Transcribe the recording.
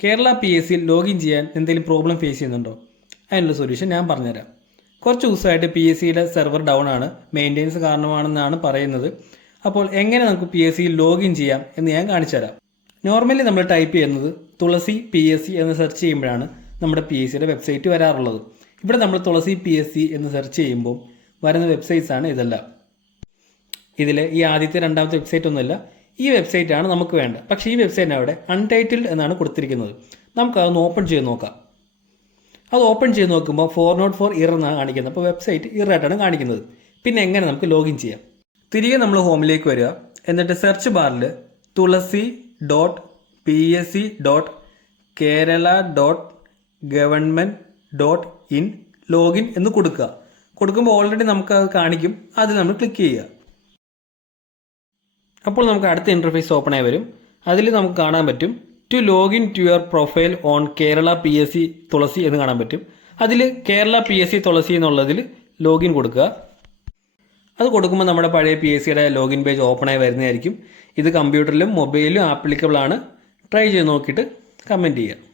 Kerala PSC login ചെയ്യാൻ എന്തെങ്കിലും problem face ചെയ്യുന്നുണ്ടോ? അതിനുള്ള സൊല്യൂഷൻ ഞാൻ പറഞ്ഞുതരാം. കുറച്ച് ദിവസമായിട്ട് PSCയുടെ സെർവർ ഡൗൺ ആണ്, മെയിൻ്റെനൻസ് കാരണമാണെന്നാണ് പറയുന്നത്. അപ്പോൾ എങ്ങനെ നമുക്ക് PSC ലോഗിൻ ചെയ്യാം എന്ന് ഞാൻ കാണിച്ചു തരാം. നോർമലി നമ്മൾ ടൈപ്പ് ചെയ്യുന്നത് തുളസി PSC എന്ന് സെർച്ച് ചെയ്യുമ്പോഴാണ് നമ്മുടെ PSCയുടെ വെബ്സൈറ്റ് വരാറുള്ളത്. ഇവിടെ നമ്മൾ തുളസി PSC എന്ന് സെർച്ച് ചെയ്യുമ്പോൾ വരുന്ന വെബ്സൈറ്റ്സാണ് ഇതെല്ലാം. ഇതിൽ ഈ ആദ്യത്തെ രണ്ടാമത്തെ വെബ്സൈറ്റ് ഒന്നുമില്ല, ഈ വെബ്സൈറ്റാണ് നമുക്ക് വേണ്ടത്. പക്ഷേ ഈ വെബ്സൈറ്റിന് അവിടെ അൺടൈറ്റിൽഡ് എന്നാണ് കൊടുത്തിരിക്കുന്നത്. നമുക്കതൊന്ന് ഓപ്പൺ ചെയ്ത് നോക്കാം. അത് ഓപ്പൺ ചെയ്ത് നോക്കുമ്പോൾ 404 ഇറർ എന്നാണ് കാണിക്കുന്നത്. അപ്പോൾ വെബ്സൈറ്റ് ഇററായിട്ടാണ് കാണിക്കുന്നത്. പിന്നെ എങ്ങനെ നമുക്ക് ലോഗിൻ ചെയ്യാം? തിരികെ നമ്മൾ ഹോമിലേക്ക് വരിക. എന്നിട്ട് സെർച്ച് ബാറിൽ tulasi.psc.kerala.government.in ലോഗിൻ എന്ന് കൊടുക്കുക. കൊടുക്കുമ്പോൾ ഓൾറെഡി നമുക്കത് കാണിക്കും, അത് നമ്മൾ ക്ലിക്ക് ചെയ്യുക. അപ്പോൾ നമുക്ക് അടുത്ത ഇൻ്റർഫേസ് ഓപ്പൺ ആയി വരും. അതിൽ നമുക്ക് കാണാൻ പറ്റും to login to your profile on Kerala PSC Thulasi എന്ന് കാണാൻ പറ്റും. അതിൽ കേരള PSC തുളസി എന്നുള്ളതിൽ ലോഗിൻ കൊടുക്കുക. അത് കൊടുക്കുമ്പോൾ നമ്മുടെ പഴയ PSCയുടെ ലോഗിൻ പേജ് ഓപ്പൺ ആയി വരുന്നതായിരിക്കും. ഇത് കമ്പ്യൂട്ടറിലും മൊബൈലിലും ആപ്ലിക്കബിൾ ആണ്. ട്രൈ ചെയ്ത് നോക്കിയിട്ട് കമൻറ്റ് ചെയ്യുക.